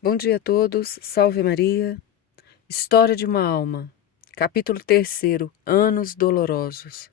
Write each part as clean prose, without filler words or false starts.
Bom dia a todos, salve Maria. História de uma alma. Capítulo 3, Anos Dolorosos.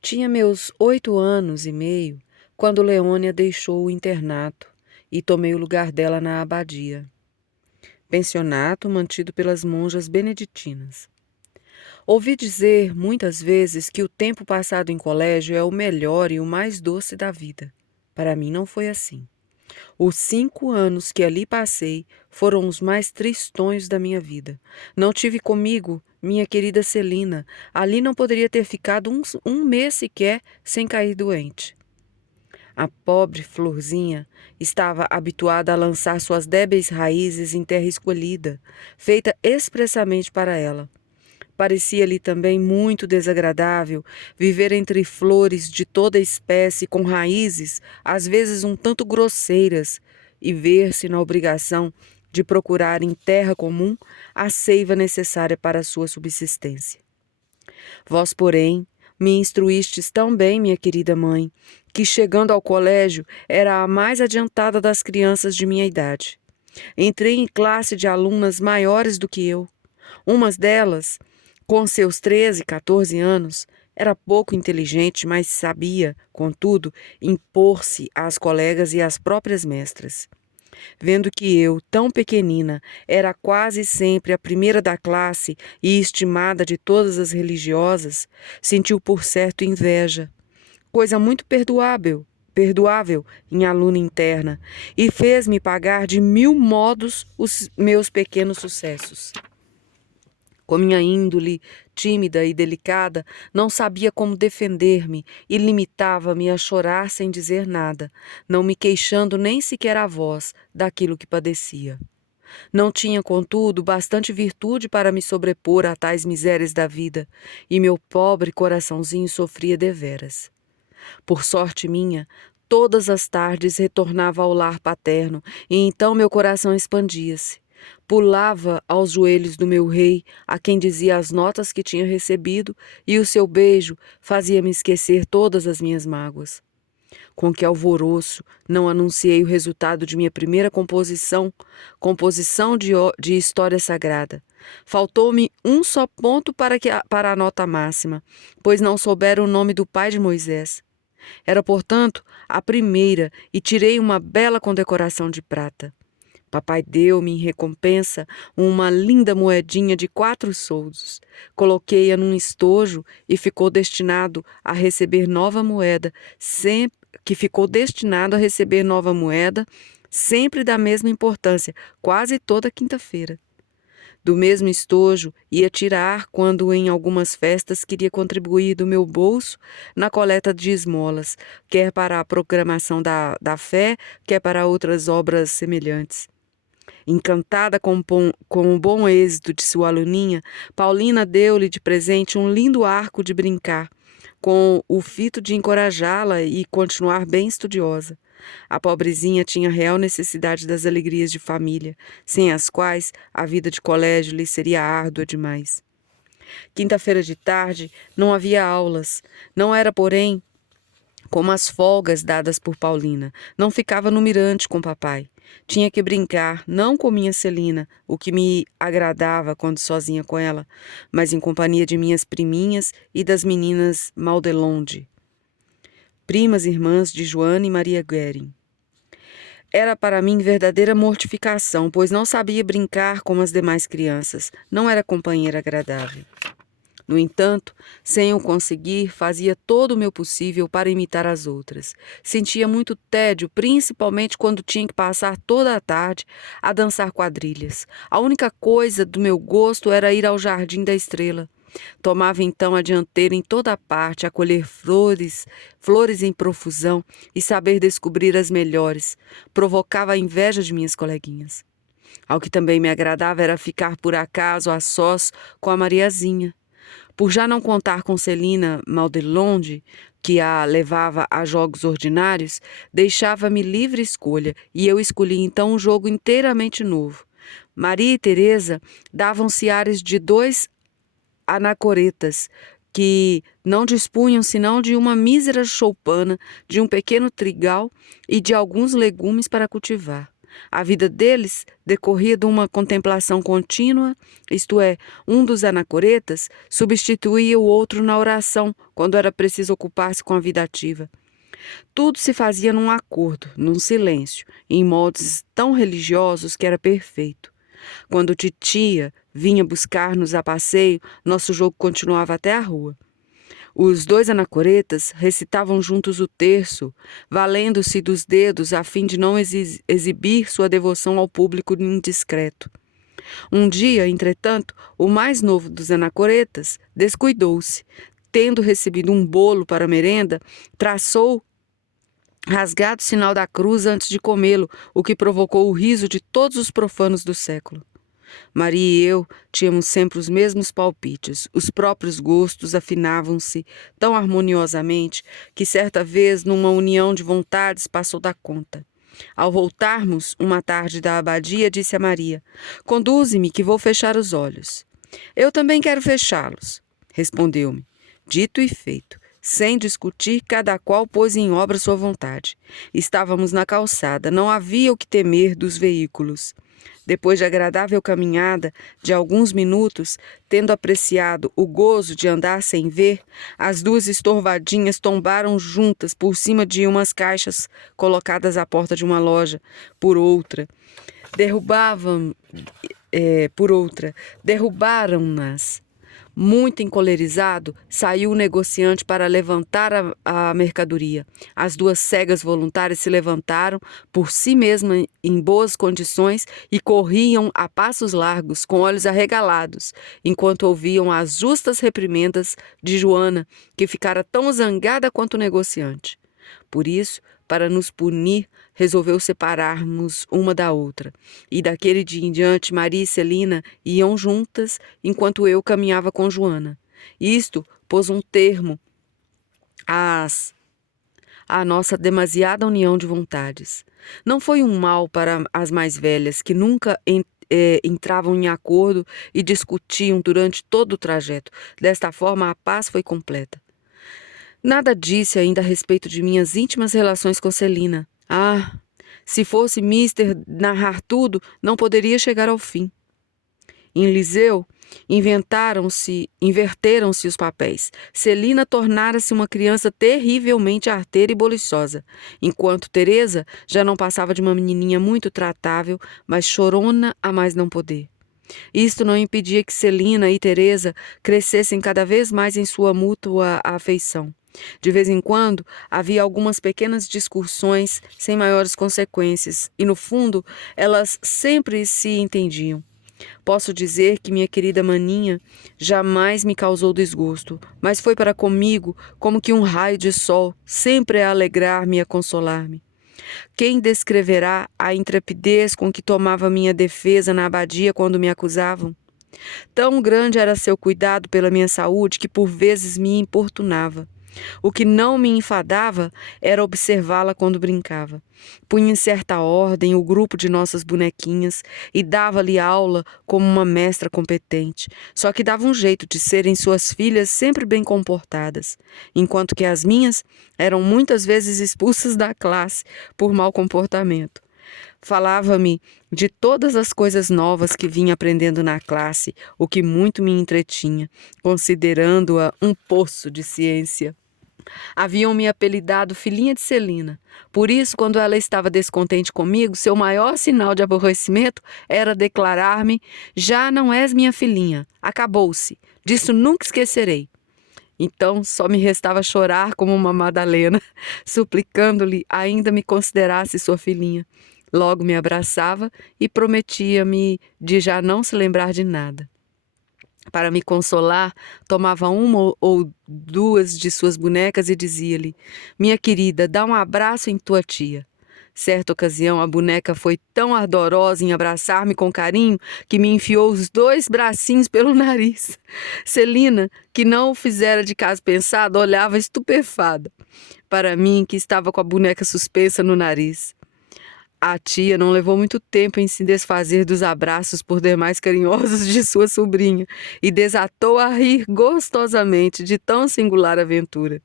Tinha meus 8 anos e meio quando Leônia deixou o internato e tomei o lugar dela na abadia, pensionato mantido pelas monjas beneditinas. Ouvi dizer muitas vezes que o tempo passado em colégio é o melhor e o mais doce da vida. Para mim não foi assim. Os 5 anos que ali passei foram os mais tristonhos da minha vida. Não tive comigo minha querida Celina. Ali não poderia ter ficado um mês sequer sem cair doente. A pobre florzinha estava habituada a lançar suas débeis raízes em terra escolhida, feita expressamente para ela. Parecia-lhe também muito desagradável viver entre flores de toda espécie com raízes, às vezes um tanto grosseiras, e ver-se na obrigação de procurar em terra comum a seiva necessária para a sua subsistência. Vós, porém, me instruístes tão bem, minha querida mãe, que chegando ao colégio era a mais adiantada das crianças de minha idade. Entrei em classe de alunas maiores do que eu. Umas delas, com seus 13, 14 anos, era pouco inteligente, mas sabia, contudo, impor-se às colegas e às próprias mestras. Vendo que eu, tão pequenina, era quase sempre a primeira da classe e estimada de todas as religiosas, sentiu por certo inveja, coisa muito perdoável em aluna interna, e fez-me pagar de 1000 modos os meus pequenos sucessos. Com minha índole tímida e delicada, não sabia como defender-me e limitava-me a chorar sem dizer nada, não me queixando nem sequer a voz daquilo que padecia. Não tinha, contudo, bastante virtude para me sobrepor a tais misérias da vida, e meu pobre coraçãozinho sofria deveras. Por sorte minha, todas as tardes retornava ao lar paterno, e então meu coração expandia-se. Pulava aos joelhos do meu rei, a quem dizia as notas que tinha recebido, e o seu beijo fazia-me esquecer todas as minhas mágoas. Com que alvoroço não anunciei o resultado de minha primeira composição de história sagrada. Faltou-me um só ponto para a nota máxima, pois não soubera o nome do pai de Moisés. Era, portanto, a primeira e tirei uma bela condecoração de prata. Papai deu-me em recompensa uma linda moedinha de 4 soldos. Coloquei-a num estojo e ficou destinado a receber nova moeda, sempre da mesma importância, quase toda quinta-feira. Do mesmo estojo ia tirar quando em algumas festas queria contribuir do meu bolso na coleta de esmolas, quer para a proclamação da fé, quer para outras obras semelhantes. Encantada com o bom êxito de sua aluninha, Paulina deu-lhe de presente um lindo arco de brincar, com o fito de encorajá-la e continuar bem estudiosa. A pobrezinha tinha real necessidade das alegrias de família, sem as quais a vida de colégio lhe seria árdua demais. Quinta-feira de tarde não havia aulas. Não era, porém, como as folgas dadas por Paulina. Não ficava no mirante com papai. Tinha que brincar, não com minha Celina, o que me agradava quando sozinha com ela, mas em companhia de minhas priminhas e das meninas Maldelonde, primas irmãs de Joana e Maria Guerin. Era para mim verdadeira mortificação, pois não sabia brincar como as demais crianças, não era companheira agradável. No entanto, sem o conseguir, fazia todo o meu possível para imitar as outras. Sentia muito tédio, principalmente quando tinha que passar toda a tarde a dançar quadrilhas. A única coisa do meu gosto era ir ao Jardim da Estrela. Tomava então a dianteira em toda a parte, a colher flores em profusão e saber descobrir as melhores. Provocava a inveja de minhas coleguinhas. Ao que também me agradava era ficar por acaso a sós com a Mariazinha. Por já não contar com Celina Maldelonde, que a levava a jogos ordinários, deixava-me livre escolha, e eu escolhi então um jogo inteiramente novo. Maria e Teresa davam-se ares de 2 anacoretas, que não dispunham senão de uma mísera choupana, de um pequeno trigal e de alguns legumes para cultivar. A vida deles decorria de uma contemplação contínua, isto é, um dos anacoretas substituía o outro na oração, quando era preciso ocupar-se com a vida ativa. Tudo se fazia num acordo, num silêncio, em modos tão religiosos que era perfeito. Quando titia vinha buscar-nos a passeio, nosso jogo continuava até a rua. Os dois anacoretas recitavam juntos o terço, valendo-se dos dedos a fim de não exibir sua devoção ao público indiscreto. Um dia, entretanto, o mais novo dos anacoretas descuidou-se. Tendo recebido um bolo para a merenda, traçou rasgado sinal da cruz antes de comê-lo, o que provocou o riso de todos os profanos do século. Maria e eu tínhamos sempre os mesmos palpites, os próprios gostos afinavam-se tão harmoniosamente que certa vez, numa união de vontades, passou da conta. Ao voltarmos, uma tarde da abadia, disse a Maria: "Conduze-me que vou fechar os olhos." "Eu também quero fechá-los", respondeu-me. Dito e feito. Sem discutir, cada qual pôs em obra sua vontade. Estávamos na calçada, não havia o que temer dos veículos. Depois de agradável caminhada de alguns minutos, tendo apreciado o gozo de andar sem ver, as duas estorvadinhas tombaram juntas por cima de umas caixas colocadas à porta de uma loja, por outra. Derrubaram-nas. Muito encolerizado, saiu o negociante para levantar a mercadoria. As duas cegas voluntárias se levantaram por si mesmas em boas condições e corriam a passos largos, com olhos arregalados, enquanto ouviam as justas reprimendas de Joana, que ficara tão zangada quanto o negociante. Por isso, para nos punir, resolveu separarmos uma da outra. E daquele dia em diante, Maria e Celina iam juntas, enquanto eu caminhava com Joana. Isto pôs um termo à nossa demasiada união de vontades. Não foi um mal para as mais velhas, que nunca entravam em acordo e discutiam durante todo o trajeto. Desta forma, a paz foi completa. Nada disse ainda a respeito de minhas íntimas relações com Celina. Se fosse mister narrar tudo, não poderia chegar ao fim. Em Liseu, inverteram-se os papéis. Celina tornara-se uma criança terrivelmente arteira e boliçosa, enquanto Teresa já não passava de uma menininha muito tratável, mas chorona a mais não poder. Isto não impedia que Celina e Teresa crescessem cada vez mais em sua mútua afeição. De vez em quando, havia algumas pequenas discussões sem maiores consequências, e no fundo, elas sempre se entendiam. Posso dizer que minha querida maninha jamais me causou desgosto, mas foi para comigo como que um raio de sol, sempre a alegrar-me e a consolar-me. Quem descreverá a intrepidez com que tomava minha defesa na abadia quando me acusavam? Tão grande era seu cuidado pela minha saúde que por vezes me importunava. O que não me enfadava era observá-la quando brincava. Punha em certa ordem o grupo de nossas bonequinhas e dava-lhe aula como uma mestra competente, só que dava um jeito de serem suas filhas sempre bem comportadas, enquanto que as minhas eram muitas vezes expulsas da classe por mau comportamento. Falava-me de todas as coisas novas que vinha aprendendo na classe, o que muito me entretinha, considerando-a um poço de ciência. Haviam-me apelidado filhinha de Celina. Por isso, quando ela estava descontente comigo, seu maior sinal de aborrecimento era declarar-me: "Já não és minha filhinha. Acabou-se. Disso nunca esquecerei." Então, só me restava chorar como uma Madalena, suplicando-lhe ainda me considerasse sua filhinha. Logo me abraçava e prometia-me de já não se lembrar de nada. Para me consolar, tomava uma ou duas de suas bonecas e dizia-lhe: "Minha querida, dá um abraço em tua tia." Certa ocasião, a boneca foi tão ardorosa em abraçar-me com carinho que me enfiou os 2 bracinhos pelo nariz. Celina, que não o fizera de caso pensado, olhava estupefada para mim, que estava com a boneca suspensa no nariz. A tia não levou muito tempo em se desfazer dos abraços por demais carinhosos de sua sobrinha e desatou a rir gostosamente de tão singular aventura.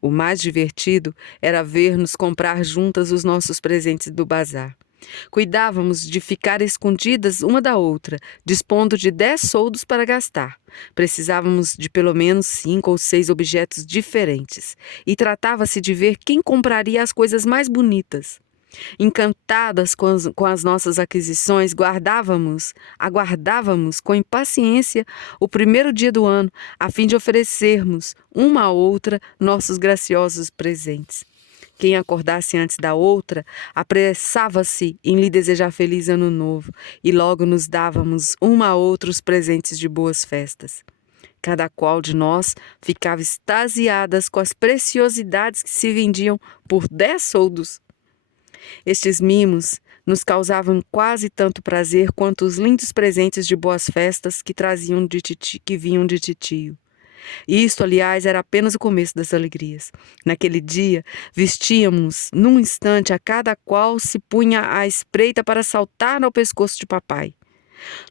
O mais divertido era ver-nos comprar juntas os nossos presentes do bazar. Cuidávamos de ficar escondidas uma da outra, dispondo de 10 soldos para gastar. Precisávamos de pelo menos 5 ou 6 objetos diferentes, e tratava-se de ver quem compraria as coisas mais bonitas. Encantadas com as nossas aquisições, aguardávamos com impaciência o primeiro dia do ano, a fim de oferecermos uma à outra nossos graciosos presentes. Quem acordasse antes da outra, apressava-se em lhe desejar feliz ano novo, e logo nos dávamos uma a outra os presentes de boas festas. Cada qual de nós ficava extasiadas com as preciosidades que se vendiam por 10 soldos. Estes mimos nos causavam quase tanto prazer quanto os lindos presentes de boas festas que vinham de titio. E isto, aliás, era apenas o começo das alegrias. Naquele dia, vestíamos num instante a cada qual se punha à espreita para saltar ao pescoço de papai.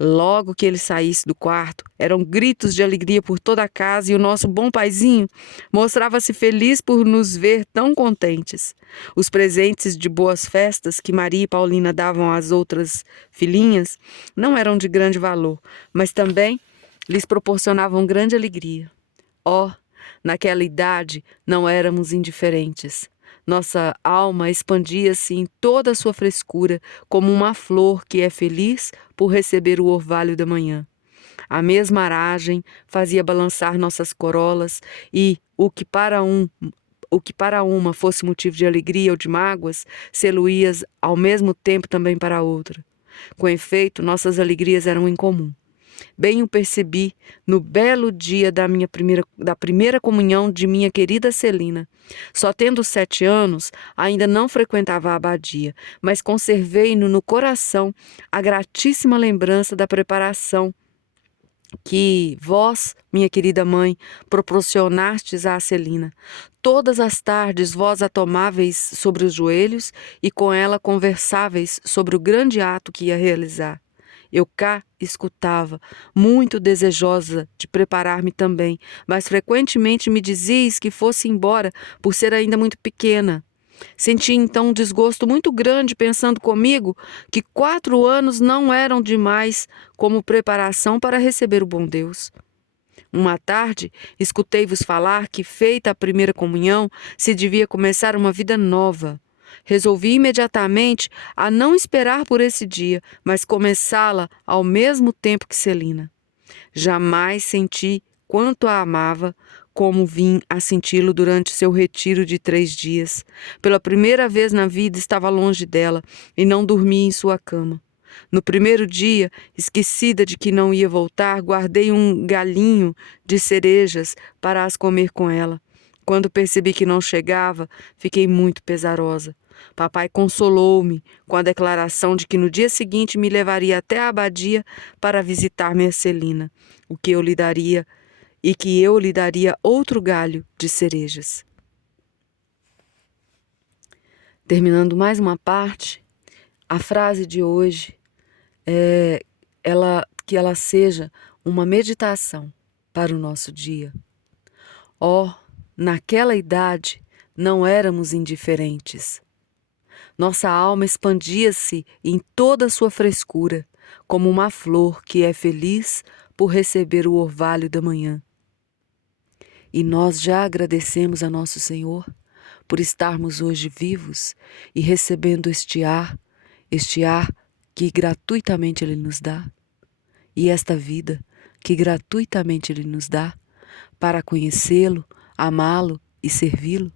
Logo que ele saísse do quarto, eram gritos de alegria por toda a casa e o nosso bom paizinho mostrava-se feliz por nos ver tão contentes. Os presentes de boas festas que Maria e Paulina davam às outras filhinhas não eram de grande valor, mas também lhes proporcionavam grande alegria. Naquela idade não éramos indiferentes. Nossa alma expandia-se em toda a sua frescura, como uma flor que é feliz por receber o orvalho da manhã. A mesma aragem fazia balançar nossas corolas e o que para uma fosse motivo de alegria ou de mágoas, se-lo-ia ao mesmo tempo também para a outra. Com efeito, nossas alegrias eram em comum. Bem o percebi no belo dia da primeira comunhão de minha querida Celina. Só tendo 7 anos, ainda não frequentava a abadia, mas conservei-no no coração a gratíssima lembrança da preparação que vós, minha querida mãe, proporcionastes à Celina. Todas as tardes vós a tomáveis sobre os joelhos e com ela conversáveis sobre o grande ato que ia realizar. Eu cá escutava, muito desejosa de preparar-me também, mas frequentemente me dizíeis que fosse embora por ser ainda muito pequena. Senti então um desgosto muito grande pensando comigo que 4 anos não eram demais como preparação para receber o bom Deus. Uma tarde, escutei-vos falar que, feita a primeira comunhão, se devia começar uma vida nova. Resolvi imediatamente a não esperar por esse dia, mas começá-la ao mesmo tempo que Celina. Jamais senti quanto a amava, como vim a senti-lo durante seu retiro de 3 dias. Pela primeira vez na vida estava longe dela e não dormia em sua cama. No primeiro dia, esquecida de que não ia voltar, guardei um galhinho de cerejas para as comer com ela. Quando percebi que não chegava, fiquei muito pesarosa. Papai consolou-me com a declaração de que no dia seguinte me levaria até a abadia para visitar minha Celina, que eu lhe daria outro galho de cerejas. Terminando mais uma parte, a frase de hoje que ela seja uma meditação para o nosso dia. Naquela idade não éramos indiferentes. Nossa alma expandia-se em toda a sua frescura, como uma flor que é feliz por receber o orvalho da manhã. E nós já agradecemos a nosso Senhor por estarmos hoje vivos e recebendo este ar que gratuitamente Ele nos dá, e esta vida que gratuitamente Ele nos dá para conhecê-lo, amá-lo e servi-lo.